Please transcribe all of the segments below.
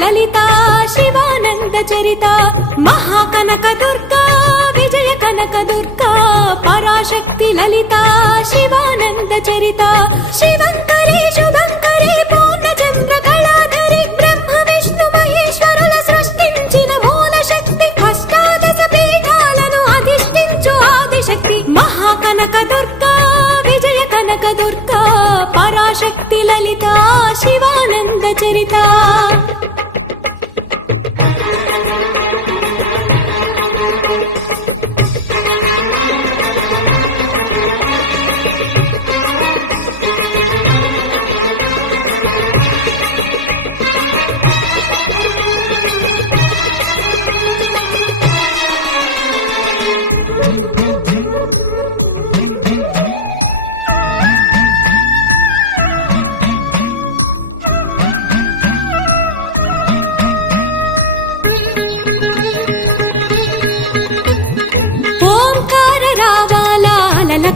లలిత శివానంద చరిత మహాకనక దుర్గా విజయ కనక దుర్గా పరాశక్తి లలిత శివానంద చరిత శివంకరి శుభంకరి పూర్ణచంద్ర కళాధరి బ్రహ్మ విష్ణు మహేశ్వరుల సృష్టించిన మూల శక్తి అష్టాదశ పీఠాలను అధిష్ఠించు ఆదిశక్తి మహాకనక దుర్గా విజయ కనక దుర్గా పరాశక్తి లలిత శివానంద చరిత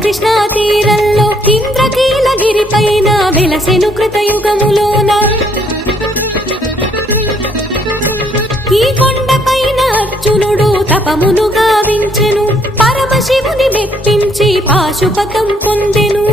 కృష్ణా తీరంలో ఇంద్రకీలగిరి పైన వెలసెను కృతయుగములోన ఈ కొండ పైన అర్జునుడు తపమును గావించెను పరమశివుని మెప్పించి పాశుపతం పొందెను